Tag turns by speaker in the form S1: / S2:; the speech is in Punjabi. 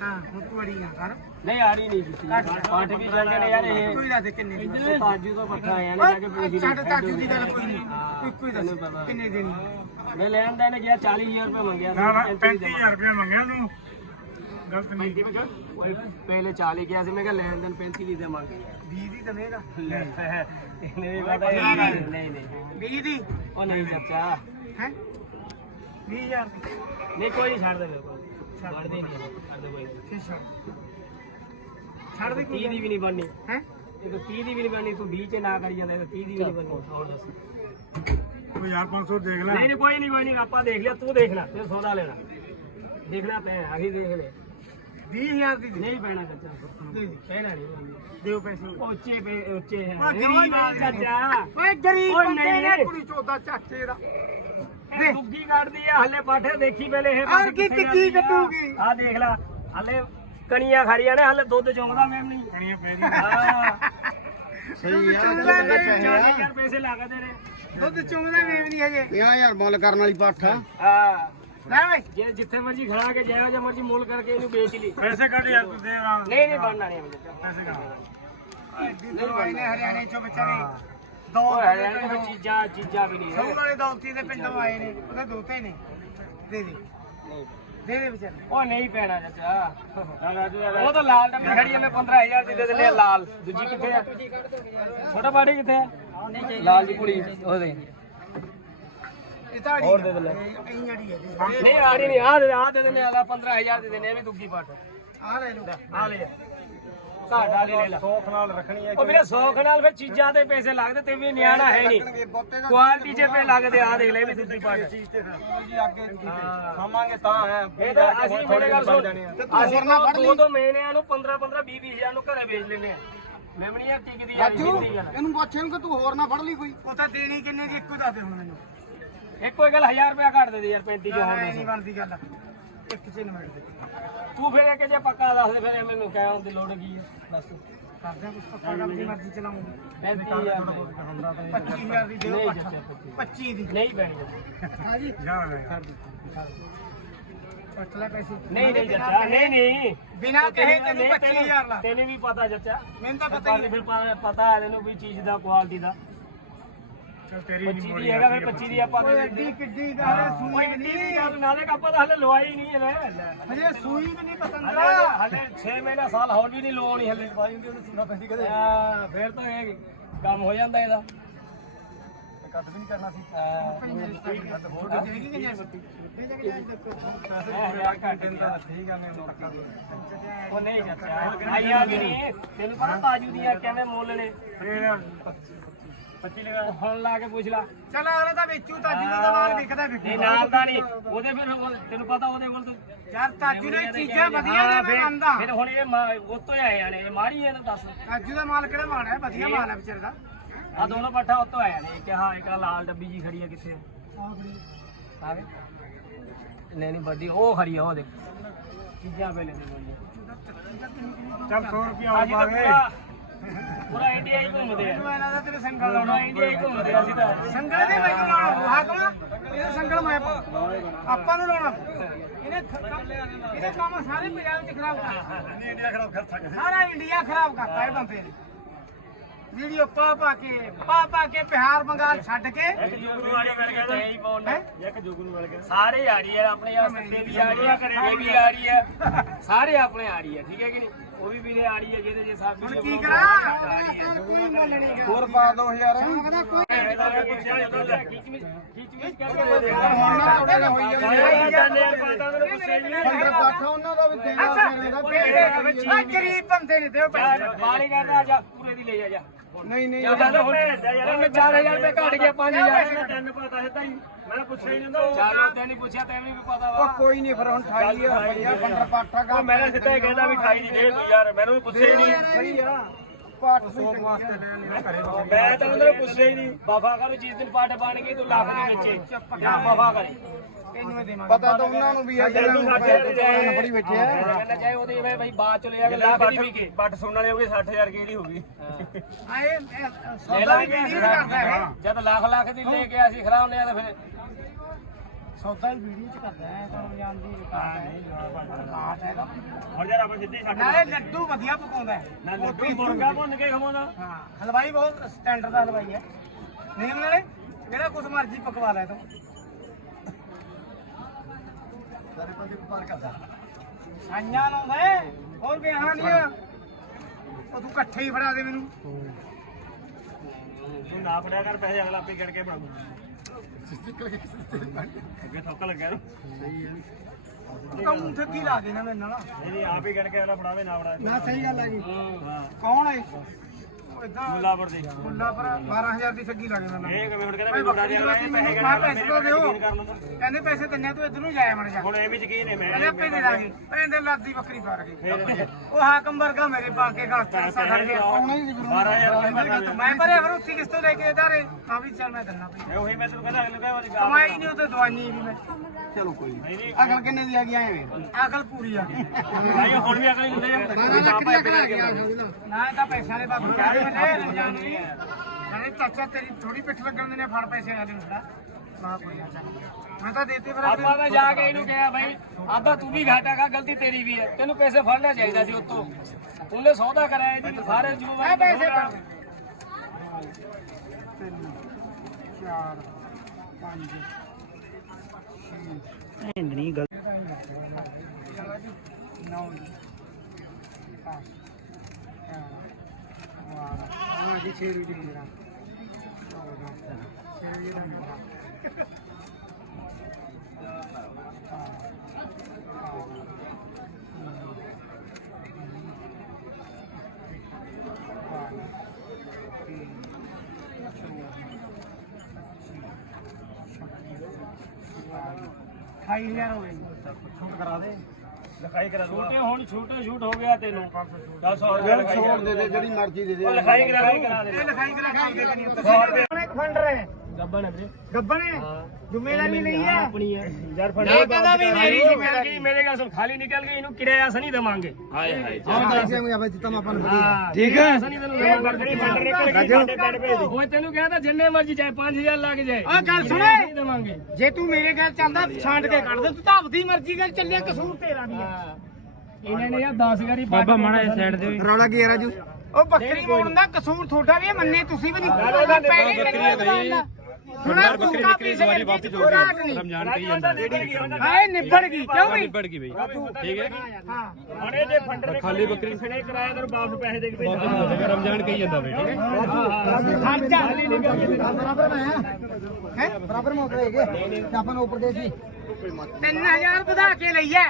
S1: ਹਾਂ ਹੁਣ ਤੂੰ ਅੜੀ ਨਾ ਕਰ
S2: ਨਹੀਂ ਆੜੀ ਨਹੀਂ ਕੀਤੀ। ਪਾਠ ਵੀ ਜਾਂਦੇ ਨੇ ਯਾਰ ਇਹ।
S1: ਕੋਈ ਦੱਸ ਦੇ ਕਿੰਨੇ ਦੀ
S2: ਇਹ ਤਾਜੂ ਤੋਂ ਪੱਠਾ ਆਇਆ ਨੇ ਜਾ ਕੇ
S1: ਓਏ, ਛੱਡ ਤਾਜੂ ਦੀ ਗੱਲ ਕੋਈ ਨਹੀਂ। ਇੱਕੋ ਹੀ ਦੱਸ ਕਿੰਨੇ ਦੇਣੀ
S2: ਮੈਂ ਲੈਣ ਦਾ ਨੇ ਗਿਆ 40000 ਰੁਪਏ ਮੰਗਿਆ
S3: ਨਾ ਨਾ
S2: 35 ਦੇ
S3: 35000 ਰੁਪਏ ਮੰਗਿਆ ਤੂੰ। ਗਲਤ ਨਹੀਂ
S2: 35 ਮੈਂ ਕਿਹਾ ਓਏ, ਪਹਿਲੇ 40 ਗਿਆ ਸੀ ਮੈਂ ਕਿਹਾ ਲੈਣ ਦੇਣ 35 ਦੀ ਦੇਵਾਂਗੇ
S1: 20 ਦੀ ਦਵੇਂਗਾ
S2: ਲੈ। ਇਹਨੇ ਵੀ ਪਤਾ ਇਹ ਨਹੀਂ। ਨਹੀਂ
S1: 20 ਦੀ?
S2: ਉਹ ਨਹੀਂ ਚਾਚਾ
S1: ਹੈ? 20000 ਦੀ।
S2: ਨਹੀਂ ਕੋਈ ਨਹੀਂ ਛੱਡ ਦੇ ਮੇਰੇ ਕੋਲ। ਛੱਡ ਦੇ। ਨਹੀਂ ਛੱਡ ਦੇ ਕੋਈ ਨਹੀਂ।
S1: ਫਿਰ ਛੱਡ ਛੱਡ ਦੇ
S2: 30 ਦੀ ਵੀ ਨਹੀਂ ਬਣਨੀ।
S1: ਹੈ?
S2: ਇਹ ਤਾਂ 30 ਦੀ ਵੀ ਨਹੀਂ ਬਣਨੀ ਤੂੰ 20 ਚ ਨਾ ਕਰੀ ਜਾਂਦਾ 30 ਦੀ ਵੀ ਨਹੀਂ ਬਣਨੀ। ਹੋਰ ਦੱਸ।
S3: ਕੋਈ ਯਾਰ 500 ਦੇਖ ਲੈ।
S2: ਨਹੀਂ ਨਹੀਂ ਕੋਈ ਨਹੀਂ ਕੋਈ ਨਹੀਂ ਆਪਾਂ ਦੇਖ ਲਿਆ ਤੂੰ ਦੇਖ ਲੈ ਤੇ ਸੌਦਾ ਲੈਣਾ। ਦੇਖਣਾ ਪੈ ਅਸੀਂ ਦੇਖ ਲੈ
S1: 20000 ਦੀ
S2: ਨਹੀਂ ਪੈਣਾ
S1: ਦੇ।
S2: ਪੈਣਾ ਨਹੀਂ
S1: ਦਿਓ ਪੈਸੇ।
S2: ਉੱਚੇ ਪੇ ਉੱਚੇ ਹੈ।
S1: ਓਏ ਗਰੀਬ ਓਏ ਗਰੀਬ
S2: ਓਏ
S1: ਬੰਦੇ
S2: ਨਹੀਂ।
S1: ਨੇ ਕੁੜੀ ਚੋਦਾ ਚਾਚੇ ਦਾ।
S2: ਇਹ ਦੁੱਗੀ ਕੱਢਦੀ ਆ ਹਲੇ ਪਾਠੇ ਦੇਖੀ ਪਹਿਲੇ ਇਹ
S1: ਔਰ ਕੀ ਕੀ ਕੱਟੂਗੀ
S2: ਆ। ਦੇਖ ਲੈ ਹਲੇ ਕਣੀਆਂ ਖੜੀਆਂ ਨੇ ਹਲੇ ਦੁੱਧ ਚੋਂਦਾ ਮੈਮ ਨਹੀਂ
S3: ਕਣੀਆਂ ਪੈ ਰਹੀਆਂ
S2: ਹਾਂ।
S1: ਸਹੀ ਯਾਰ
S2: ਯਾਰ ਪੈਸੇ ਲੱਗਦੇ ਨੇ।
S1: ਦੁੱਧ ਚੁੰਗਦਾ ਵੇਵ ਨਹੀਂ ਹਜੇ।
S4: 50000 ਮੁੱਲ ਕਰਨ ਵਾਲੀ ਪੱਠ ਆ।
S2: ਹਾਂ।
S1: ਲੈ ਓਏ।
S2: ਜੇ ਜਿੱਥੇ ਮਰਜ਼ੀ ਖੜਾ ਕੇ ਜਾਇਆ ਜਾਂ ਮਰਜ਼ੀ ਮੋਲ ਕਰਕੇ ਇਹਨੂੰ ਵੇਚ ਲਈ।
S3: ਪੈਸੇ ਕੱਢ ਯਾਰ ਤੂੰ ਦੇ ਰਾਂ।
S2: ਨਹੀਂ ਨਹੀਂ ਬਣਨਾ ਨਹੀਂ
S3: ਪੈਸੇ ਕੱਢ।
S1: ਨੇ ਹਰਿਆਣੇ ਚੋਂ ਵਿਚਾਰੇ। ਦੋ
S2: ਉਹ ਹਰਿਆਣੇ ਵਿੱਚ ਚੀਜ਼ਾਂ ਚੀਜ਼ਾਂ ਵੀ ਨਹੀਂ
S1: ਸੌ
S2: ਹੈ
S1: ਵਾਲੇ ਦੌਲਤੀ ਦੇ ਪਿੰਡੋਂ ਆਏ ਨੇ ਉਹਦੇ ਦੋਤੇ ਨੇ। ਦੇ ਦੇ।
S2: ਨਹੀਂ।
S1: ਦੇ ਦੇ ਵਿਚਾਰੇ।
S2: ਉਹ ਨਹੀਂ ਪੈਣਾ ਚਾਚਾ। ਉਹ ਤਾਂ ਲਾਲ ਡੱਬੀ ਖੜੀ ਹੈ ਮੈਂ 15000 ਦੀ ਦੇ ਦਿੰਦੇ ਆ ਲਾਲ। ਦੂਜੀ ਕਿੱਥੇ ਆ? ਛੋਟਾ ਬਾੜੀ ਕਿੱਥੇ ਆ? ਲਾਲ ਦੀ ਕੁੜੀ ਉਹਦੇ
S1: ਇਹ ਤਾਂ
S2: ਹੋਰ ਦੇ ਦੇ ਲੈ।
S1: ਅਈ ਅੜੀ ਹੈ।
S2: ਨਹੀਂ ਆੜੀ ਨਹੀਂ ਆ ਦੇ ਆ ਦੇ ਦਿੰਦੇ ਆ 15000 ਦੇ ਦਿੰਦੇ ਆ ਇਹ ਵੀ ਦੁੱਗੀ ਪਾਟ।
S1: ਆ ਲੈ ਲੋ
S2: ਆ। ਲੈ ਘਾਟ ਵਾਲੀ ਲੈ ਲੈ।
S3: ਸੌਖ ਨਾਲ ਰੱਖਣੀ ਹੈ
S2: ਉਹ ਵੀਰੇ ਸੌਖ ਨਾਲ ਫਿਰ ਚੀਜ਼ਾਂ ਤੇ ਪੈਸੇ ਲੱਗਦੇ ਤੇ ਵੀ ਨਿਆਣਾ ਹੈ ਨਹੀਂ। ਕੁਆਲਿਟੀ ਜੇ ਪੇ ਲੱਗਦੇ ਆ ਦੇਖ ਲੈ ਇਹ ਵੀ ਦੁੱਗੀ ਪਾਟ
S3: ਜੀ ਅੱਗੇ ਖਾਵਾਂਗੇ ਤਾਂ ਹੈ।
S2: ਇਹ ਤਾਂ ਅਸੀਂ ਮੇਰੇ ਗੱਲ ਸੁਣ। ਅਸੀਂ ਤਾਂ ਦੋ ਦੋ ਮਹੀਨਿਆਂ ਨੂੰ 15 15 20 20000 ਨੂੰ ਘਰੇ ਵੇਚ ਲੈਨੇ ਆ। ਮੈਮਣੀਆਂ ਟਿਕਦੀ ਆ
S4: ਰਾਜੂ
S2: ਜਿੰਦੀ ਗੱਲ
S4: ਇਹਨੂੰ ਪੁੱਛ ਇਹਨੂੰ ਕਿ ਤੂੰ ਹੋਰ ਨਾ ਫੜ ਲਈ ਕੋਈ।
S1: ਉਹ ਤਾਂ ਦੇਣੀ ਕਿੰਨੇ ਦੀ ਇੱਕੋ ਦੱਸ ਦੇ ਹੁਣ ਮੈਨੂੰ।
S2: ਇੱਕੋ ਹੀ ਗੱਲ 1000 ਰੁਪਇਆ ਘੱਟ ਦੇ ਦੇ ਯਾਰ 35 ਜੋ ਹੋਰ
S1: ਨਹੀਂ। ਬਣਦੀ ਗੱਲ। ਇੱਕ ਚ ਮਿੰਟ ਦੇ।
S2: ਤੂੰ ਫਿਰ ਇੱਕ ਜੇ ਪੱਕਾ ਦੱਸ ਦੇ ਫਿਰ ਇਹ ਮੈਨੂੰ ਕਹਿ ਆਉਣ ਦੀ ਲੋੜ ਕੀ ਹੈ। ਦੱਸ।
S1: ਕਰਦੇ ਆ ਕੁਛ ਪੱਕਾ ਕੰਮ ਦੀ ਮਰਜ਼ੀ ਚਲਾਉਂਗੀ
S2: 35000
S1: 25000 ਦੀ ਦਿਓ
S2: ਨਹੀਂ
S1: ਪੱਠ।
S2: ਜੱਟੇ
S1: 25 ਦੀ।
S2: ਨਹੀਂ ਪੈਣੀ
S1: ਹਾਂਜੀ।
S3: ਜਾ ਲੈ
S1: ਪੱਟ ਲੈ ਪੈਸੇ।
S2: ਨਹੀਂ ਨਹੀਂ ਜੱਟਾ ਨਹੀਂ ਨਹੀਂ।
S1: ਬਿਨਾ ਕਹੇ ਤੈਨੂੰ
S2: ਨਹੀਂ,
S1: 25000 ਲਾ।
S2: ਤੈਨੂੰ ਵੀ ਪਤਾ ਜੱਟਾ
S1: ਮੈਨੂੰ ਤਾਂ ਪਤਾ
S2: ਪਤਾ
S1: ਹੀ
S2: ਨਹੀਂ ਫਿਰ ਪਤਾ- ਪਤਾ ਹੈ ਤੈਨੂੰ ਵੀ ਚੀਜ਼ ਦਾ ਕੁਆਲਿਟੀ ਦਾ।
S3: ਚਲ ਤੇਰੀ
S2: 25 ਦੀ ਹੈਗਾ ਫਿਰ 25 ਦੀ ਆਪਾਂ
S1: ਓਏ
S2: ਦੇ
S1: ਐਡੀ ਕਿੱਡੀ ਗੱਲ ਹੈ, ਸੂਈ
S2: ਗੱਡੀ
S1: ਨਹੀਂ
S2: ਨਾਲੇ ਕੱਪਾ ਤਾਂ ਹਲੇ ਲਵਾਈ ਨਹੀਂ ਹੈ
S1: ਹਜੇ ਸੂਈ ਵੀ ਨਹੀਂ ਪਸੰਦ
S2: ਹਲੇ ਹਲੇ 6 ਮਹੀਨਾ ਸਾਲ ਹੋਰ ਵੀ ਨਹੀਂ ਲਵਾਉਣੀ ਹਲੇ। ਲਵਾਈ ਹੁੰਦੀ ਉਹਨੇ ਸੁਣਾ ਪੈਂਦੀ ਕਦੇ। ਹਾਂ ਫਿਰ ਤਾਂ ਇਹ ਕੰਮ ਹੋ ਜਾਂਦਾ ਇਹਦਾ।
S3: ਕੱਟ ਵੀ ਨਹੀਂ ਕਰਨਾ ਸੀ।
S1: ਫੋਟੋ ਜਾਏਗੀ ਕਿ ਨਹੀਂ?
S3: ਠੀਕ ਆ ਮੈਂ ਪੱਕਾ
S2: ਉਹ ਨਹੀਂ ਚਾਚਾ ਆਈਆਂ ਵੀ ਨਹੀਂ। ਤੈਨੂੰ ਪਤਾ ਤਾਜੂ ਦੀਆਂ ਕਿਵੇਂ ਮੁੱਲ ਨੇ?
S3: 25 ਲਗਾ।
S2: ਹੁਣ ਲਾ ਕੇ ਪੁੱਛ ਲਾ।
S1: ਚਲ ਅਗਲਾ ਤਾਂ ਵੇਚੂ ਤਾਜੂ ਦਾ ਮਾਲ ਵਿਕਦਾ
S2: ਇਹ
S1: ਵਿਕੂ
S2: ਨਾਲ ਦਾ ਨਹੀਂ। ਉਹਦੇ ਫਿਰ ਉਹ- ਤੈਨੂੰ ਪਤਾ ਉਹਦੇ ਕੋਲ ਤਾਂ
S1: ਯਾਰ ਤਾਜੂ ਨੇ ਚੀਜ਼ਾਂ ਵਧੀਆ ਨੇ ਮੈਂ
S2: ਫਿਰ-
S1: ਮੰਨਦਾ।
S2: ਫਿਰ ਹੁਣ ਇਹ ਮਾ- ਉਹ ਤੋਂ ਆਏ ਨੇ ਇਹ ਮਾੜੀ ਹੈ ਨਾ ਦੱਸ।
S1: ਤਾਜੂ ਦਾ ਮਾਲ ਕਿਹੜਾ ਮਾਲ ਹੈ? ਵਧੀਆ ਮਾਲ ਹੈ ਵਿਚਾਰੇ ਦਾ।
S2: ਆ ਦੋਨੋਂ ਪੱਠਾ ਉਹ ਤੋਂ ਆਇਆ ਨੇ ਇੱਕ ਹਾਂ ਇੱਕ ਆਹ ਲਾਲ ਡੱਬੀ ਜੀ ਖੜੀ ਆ ਕਿੱਥੇ? ਆ ਗਏ ਨਹੀਂ ਨਹੀਂ ਵੱਡੀ। ਉਹ ਖੜੀ ਆ ਉਹ ਦੇਖ। ਚੀਜ਼ਾਂ ਪਹਿਲੇ ਦੇ
S3: ਚੱਲ 100 ਰੁਪਿਆ
S2: ਅਸੀਂ
S3: ਹੋ
S2: ਤਾਂ
S3: ਪਾਵੇ
S2: ਪੂਰਾ ਪੂਰਾ ਇੰਡੀਆ ਹੀ ਘੁੰਮਦੇ ਆ।
S1: ਤੂੰ ਇਹਨਾਂ ਦਾ ਤੇਰੇ ਸੰਗਲ ਲਾਉਣਾ।
S2: ਇੰਡੀਆ ਹੀ ਘੁੰਮਦੇ ਆ ਅਸੀਂ ਤਾਂ।
S1: ਸੰਗਲ ਦੇ ਮੈਨੂੰ ਲਾਉਣਾ ਹਾਕਮ ਇਹ ਸੰਗਲ ਮੈਂ ਆਪਾਂ ਨੂੰ ਲਾਉਣਾ। ਇਹਨੇ ਖ- ਕੰਮ- ਇਹਨੇ ਕੰਮ ਸਾਰੇ ਪੰਜਾਬ ਚ ਖਰਾਬ ਕਰਤਾ।
S3: ਇੰਡੀਆ ਖਰਾਬ ਕਰ ਸਕਦੇ।
S1: ਸਾਰਾ ਇੰਡੀਆ ਖਰਾਬ ਕਰਤਾ ਇਹ ਬੰਦੇ ਨੇ। ਵੀਡੀਓ ਪਾ ਪਾ ਕੇ ਪਾ ਪਾ ਕੇ ਬਿਹਾਰ ਬੰਗਾਲ ਛੱਡ ਕੇ।
S2: ਇੱਕ ਜੁਗਨੂ ਵਾਲੀ ਮਿਲ ਗਿਆ ਤਾਂ ਇਹੀ ਪਾਉਣ
S1: ਹੈਂ?
S2: ਇੱਕ ਜੁਗਨੂ ਮਿਲ ਗਿਆ ਸਾਰੇ ਆ ਰਹੀ ਹੈ ਆਪਣੇ ਆ ਸੰਦੇ ਵੀ ਆ ਰਹੀ ਹੈ ਇਹ ਵੀ ਆ ਰਹੀ ਹੈ ਸਾਰੇ ਆਪਣੇ ਆ ਰਹੀ ਹੈ ਠੀਕ ਹੈ ਕਿ ਨਹੀਂ? ਉਹ ਵੀ ਵੀਰੇ ਆ ਰਹੀ ਹੈ ਜਿਹਦੇ ਜੇ ਸਾਹ
S1: ਹੁਣ ਕੀ ਕਰਾਂ? ਕੋਈ ਮੁੱਲ ਨਹੀਂ ਗਾ
S4: ਹੋਰ ਪਾ ਦੋ ਯਾਰ।
S1: ਕਹਿੰਦਾ ਕੋਈ
S4: ਪੰਦਰ ਪੱਠ ਉਹਨਾਂ ਦਾ ਵੀ ਦੇਣਾ
S1: ਅੱਛਾ
S4: ਮੇਰੇ ਦਾ
S1: ਆ ਗਰੀਬ ਬੰਦੇ ਨੇ ਦਿਓ ਪੈਸੇ।
S2: ਬਾਲੀ ਕਰਦਾ ਜਾ ਪੂਰੇ ਦੀ ਲੈ ਜਾ ਜਾ।
S4: ਨਹੀਂ ਨਹੀਂ।
S2: ਜਾ ਹੁਣ ਹੁਣ 4000 ਰੁਪਏ ਘਟ ਗਿਆ 5000 ਤੈਨੂੰ ਪਤਾ ਸਿੱਧਾ ਹੀ। ਮੈਂ ਪੁੱਛਿਆ ਹੀ ਨਹੀਂ ਚਾਲੋ ਤੈਨੂੰ ਪੁੱਛਿਆ ਤੈਨੂੰ ਵੀ ਪਤਾ ਵਾ।
S4: ਕੋਈ ਨਹੀਂ ਫਿਰ ਹੁਣ 28000 ਰੁਪਇਆ ਪੰਦਰ ਪੱਠਾ
S2: ਉਹ ਮੈਂ ਸਿੱਧਾ ਹੀ ਕਹਿੰਦਾ ਵੀ 28 ਦੀ ਦੇ ਤੂੰ ਯਾਰ ਮੈਨੂੰ ਵੀ ਪੁੱਛਿਆ ਹੀ ਨਹੀਂ।
S4: ਸਹੀ ਆ। ਪੱਠ ਸੋਕ ਵਾਸਤੇ
S2: ਮੈਂ ਤਾਂ ਉਹਨਾਂ ਨੂੰ ਪੁੱਛਿਆ ਹੀ ਨਹੀਂ ਵਫਾ ਕਰੋ ਜਿਸ ਦਿਨ ਪਾਟ ਬਣ ਗਈ ਤੂੰ ਲੱਖ ਦੇ ਵਿੱਚ ਜਾਂ ਵਫਾ ਕਰੀ।
S1: ਇਹਨੂੰ ਇਹ ਦੇਵਾਂਗੇ।
S4: ਪਤਾ ਤਾਂ ਉਹਨਾਂ ਨੂੰ ਵੀ ਆ ਜਿਹੜਾ ਨੂੰ ਪੈਸੇ ਫੜੀ ਬੈਠੇ ਆ।
S2: ਕਹਿੰਦਾ ਚਾਹੇ ਉਹਦੇ ਵੇ ਭਾਈ ਬਾਅਦ ਚ ਲੈ ਆ ਲੱਖ ਦੀ ਵੀ ਕੇ
S3: ਬੱਟ ਸੁਣਨ ਵਾਲੇ ਹੋ ਗਏ 60000 ਕਿਹੜੀ
S1: ਸੌਦਾ ਵੀ ਕਰਦਾ
S2: ਜਦ ਲੱਖ ਲੱਖ ਦੀ ਲੈ ਕੇ ਅਸੀਂ ਖਰਾ ਹੁੰਦੇ ਆ ਤਾਂ ਫਿਰ
S1: ਸੌਦਾ ਹੀ ਵੀਡੀਓ ਚ ਕਰਦਾ ਹੈ ਤਾਂ ਜਾਂਦੀ ਰਿਕਾਰਡ ਹੈ
S3: ਹੁਣ ਯਾਰ ਆਪਾਂ ਸਿੱਧੀ ਛੱਡ
S1: ਨਾਲੇ ਲੱਡੂ ਵਧੀਆ ਪਕਾਉਂਦਾ ਹੈ।
S3: ਨਾ ਲੱਡੂ ਮੁਰਗਾ ਭੁੰਨ ਕੇ ਖਵਾਉਂਦਾ।
S1: ਹਾਂ ਹਲਵਾਈ ਬਹੁਤ ਸਟੈਂਡਰਡ ਦਾ ਹਲਵਾਈ ਹੈ। ਨਹੀਂ ਨਾਲੇ ਜਿਹੜਾ ਕੁਝ ਮਰਜ਼ੀ ਪਕਵਾ ਲੈ ਤੂੰ।
S4: ਸਾਰੇ ਪਾਸੇ ਵਪਾਰ ਕਰਦਾ।
S1: ਸਾਈਆਂ ਲਾਉਂਦਾ ਹੈ, ਹੋਰ ਵਿਆਹਾਂ ਦੀਆਂ। ਉਹ ਤੂੰ ਇਕੱਠੇ ਹੀ ਫੜਾ ਦੇ ਮੈਨੂੰ।
S3: ਤੂੰ ਨਾ ਫੜਿਆ ਕਰ ਪੈਸੇ ਅਗਲਾ ਆਪੇ ਗਿਣ ਕੇ ਬਣਾਉ ਅੱਗੇ ਥੱਕ ਲੱਗਿਆ ਨੂੰ।
S1: ਕੌਣ ਠੱਗੀ ਲਾ ਦੇ ਨਾ ਮੇਰੇ ਨਾਲ?
S3: ਨਹੀਂ ਨਹੀਂ ਆਪ ਹੀ ਗਿਣ ਕੇ ਅਗਲਾ ਫੜਾਵੇ ਨਾ ਫੜਾਵੇ
S1: ਨਾ ਸਹੀ ਗੱਲ
S3: ਹਾਂ।
S1: ਕੌਣ ਹੈ
S3: ਮੁੱਲਾਪੁਰ ਦੀ
S1: ਮੁੱਲਾ ਪਰ 12000 ਦੀ ਠੱਗੀ ਲੱਗ ਜਾਂਦਾ।
S3: ਇਹ ਕਿਵੇਂ ਹੁਣ ਕਹਿੰਦਾ
S1: ਭਾਈ
S3: ਮੈਨੂੰ ਫੜਾ
S1: ਬੱਕਰੀ
S3: ਦੇ
S1: ਵਾਸਤੇ
S3: ਪੈਸੇ
S1: ਮੈਨੂੰ
S3: ਗਿਣ
S1: ਮੈਂ ਪੈਸੇ ਤਾਂ ਦਿਓ।
S3: ਯਕੀਨ ਕਰ ਲੂੰਗਾ
S1: ਕਹਿੰਦੇ ਪੈਸੇ ਦਿੰਨੇ ਤੂੰ ਇਧਰ ਨੂੰ ਜਾਇਆ ਮਣ ਜਾ।
S3: ਹੁਣ ਐਵੇਂ ਯਕੀਨ ਹੈ ਮੈਂ।
S1: ਕਹਿੰਦੇ ਆਪੇ ਦੇ ਦਾਂਗੇ। ਪੈਂਦੇ ਲੱਦੀ ਬੱਕਰੀ ਫਾਰ ਗਈ ਉਹ ਹਾਕਮ ਵਰਗਾ ਮੇਰੇ ਪਾ ਕੇ ਗਲ ਚਾਸਾ ਖੜ ਗਿਆ। ਆਉਣਾ ਹੀ ਨਹੀਂ
S3: 12000
S1: ਮੈਂ ਭਰੇ ਫਿਰ ਉੱਥੇ ਕਿਸ ਤੋਂ ਲੈ ਕੇ ਇਧਾਰੇ ਆ ਵੀ ਚੱਲ ਮੈਂ ਦਿੰਨਾ ਪਈ
S3: ਉਹੀ ਮੈਂ ਤੈਨੂੰ ਕਹਿੰਦਾ ਅਗਲੇ ਵਾਲੀ
S1: ਕਮਾਈ ਨਹੀਂ ਉਤੇ ਦਵਾਨੀ ਵੀ ਮੈਂ।
S4: ਚਲੋ ਕੋਈ
S3: ਨਹੀਂ
S4: ਅਗਲ ਕਿੰਨੇ ਦੀ ਆ ਗਈ ਐਵੇਂ
S1: ਅਕਲ ਪੂਰੀ ਆ। ਗਈ
S3: ਭਾਈ ਹੁਣ ਵੀ ਅਗਲੇ ਹੁੰਦੇ ਆ 12 ਲੱਖ ਦੀ ਅਗਲਾ ਗਿਆ
S1: ਨਾ ਇਹ ਤਾਂ ਪੈਸਾ ਦੇ ਬਾਬੂ ਕਹਿੰਦੇ ਮੈਂ ਜਾਣਦੀ ਕਹਿੰਦੇ ਚਾਚਾ ਤੇਰੀ ਥੋੜੀ ਪਿੱਠ ਲੱਗਣ ਦੇ ਨੇ ਫੜ ਪੈਸੇ ਆ ਦੇ ਫੜਾ ਨਾ ਕੋਈ ਆ ਚੱਲ। ਮੈਂ ਤਾਂ ਦੇਤੇ ਫਿਰ
S2: ਆਪਾਂ ਤਾਂ ਜਾ ਕੇ ਇਹਨੂੰ ਕਿਹਾ ਭਾਈ ਆਦਾ ਤੂੰ ਵੀ ਘਾਟਾ ਕਾ ਗਲਤੀ ਤੇਰੀ ਵੀ ਹੈ। ਤੈਨੂੰ ਪੈਸੇ ਫੜਨਾ ਚਾਹੀਦਾ ਸੀ ਉਤੋਂ। ਉਹਨੇ ਸੌਦਾ ਕਰਾਇਆ ਇਹਦੀ ਸਾਰੇ
S1: ਮੈਂ
S2: ਜ਼ਿੰਮੇਵਾਰੀ
S1: ਪੈਸੇ
S2: ਪੈਸੇ
S1: ਤਿੰਨ ਚਾਰ ਪੰਜ
S2: ਨਹੀਂ ਗਲਤ
S1: ਨੌ ਹਾਂ ਜੀ ਛੇ ਰੁਪਏ ਮੇਰਾ ਛੇ ਰੁਪਏ ਦਾ ਮੇਰਾ ਅਠਾਈ ਹਜ਼ਾਰ ਹੋ ਗਏ ਛੂਟ ਕਰਾ ਦੇ
S3: ਲਿਖਾਈ ਕਰਾ ਦੂੰਗਾ।
S2: ਛੋਟੇ ਹੁਣ ਛੋਟੇ ਛੂਟ ਹੋ ਗਿਆ ਤੈਨੂੰ।
S3: 100 ਰੁਪਏ ਲਿਖਾਈ
S4: ਦੇ ਦੇ ਜਿਹੜੀ ਮਰਜ਼ੀ ਦੇ ਦੇ।
S3: ਲਿਖਾਈ ਕਰਾ ਦੇ
S1: ਲਿਖਾਈ ਕਰਾ ਦੇ ਦੇਣੀ ਤੁਸੀਂ ਫੰਡ ਰਹੇ।
S2: ਗੱਬਨ ਹੈ ਵੀਰੇ।
S1: ਗੱਬਣ? ਹੈ। ਜ਼ਿੰਮੇਵਾਰੀ ਲਈ ਹੈ
S2: ਆਪਣੀ ਹੈ ਯਾਰ ਫੜ
S1: ਇਹ ਕਹਿੰਦਾ ਵੀ ਮੇਰੀ
S2: ਨਿਕਲ
S1: ਜ਼ਿੰਮੇਵਾਰੀ
S2: ਗਈ ਮੇਰੇ ਘਰ ਤੋਂ ਖਾਲੀ ਨਿਕਲ ਗਈ ਇਹਨੂੰ ਕਿਰਾਇਆ ਸਨੀ ਦੇਵਾਂਗੇ।
S3: ਹਾਏ ਹਾਏ।
S4: ਆਹ ਪੈਸੇ ਮੈਂ ਆਪਾਂ ਜਿੱਤਾਂ ਆਪਾਂ ਨੂੰ
S2: ਹਾਂ
S4: ਠੀਕ ਹੈ।
S2: ਸਨੀ ਤੈਨੂੰ
S3: ਇਹ ਬੱਕਰੀ ਫੰਡ ਨਿਕਲ ਗਈ ਸਾਡੇ ਪਿੰਡ ਭੇਜ ਦੇ
S2: ਉਹ ਤੈਨੂੰ ਕਹਿੰਦਾ ਜਿੰਨੇ ਮਰਜ਼ੀ ਚਾਹੇ 5000 ਲੱਗ ਜਾਏ।
S1: ਆ ਗੱਲ ਸੁਣੇ।
S2: ਨਹੀਂ ਦੇਵਾਂਗੇ।
S1: ਜੇ ਤੂੰ ਮੇਰੇ ਘਰ ਚੱਲਦਾ ਛਾਂਟ ਕੇ ਕੱਢ ਦੇ ਤੂੰ ਤਾਂ ਆਪਦੀ ਮਰਜ਼ੀ ਨਾਲ ਚੱਲਿਆ ਕਸੂਰ ਤੇਰਾ ਵੀ ਹੈ।
S2: ਇਹਨਾਂ ਨੇ ਯਾਰ 10 ਗਰੀ ਬਾਬਾ ਮਾੜਾ ਸਾਈਡ ਦੇ
S4: ਰੌਲਾ ਕੀ ਹੈ ਰਾਜੂ?
S1: ਉਹ ਬੱਕਰੀ ਮੋੜਨ ਦਾ ਕਸੂਰ ਤੁਹਾਡਾ ਵੀ ਮੰਨੇ ਤੁਸੀਂ ਵੀ ਨਹੀਂ। ਪਹਿਲੇ ਮੈਨੂੰ ਦਵਾਉਂਦਾ ਸੁਣਾ ਬੱਕਰੀ ਨਿਕਲੀ ਇਸ ਵਾਰੀ ਵਾਪਸ ਹੋ ਗਈ
S3: ਰਮਜ਼ਾਨ ਕਹੀ ਜਾਂਦਾ।
S1: ਹਾਏ ਨਿਬੜ ਗਈ ਕਿਉਂ ਵੀ
S3: ਨਿਬੜ ਗਈ ਬਈ ਠੀਕ ਹੈ?
S1: ਹਾਂ।
S3: ਹੁਣ ਇਹ ਜੇ ਫੰਡਰ ਨੇ ਖਾਲੀ ਬੱਕਰੀ ਸਣੇ ਕਰਾਇਆ ਤੈਨੂੰ ਵਾਪਸ ਪੈਸੇ ਦੇ ਕੇ ਭੇਜ। ਰਮਜ਼ਾਨ ਕਹੀ ਜਾਂਦਾ ਬਈ ਠੀਕ ਹੈ?
S1: ਖਰਚਾ
S4: ਬਰਾਬਰ ਮੈਂ ਹੈ? ਬਰਾਬਰ ਮੈਂ ਉਤਰੇ ਹੈਗੇ। ਆਪਾਂ ਨੂੰ ਉੱਪਰ ਦੇ ਸੀ।
S1: 3000 ਵਧਾ ਕੇ ਲਈਐ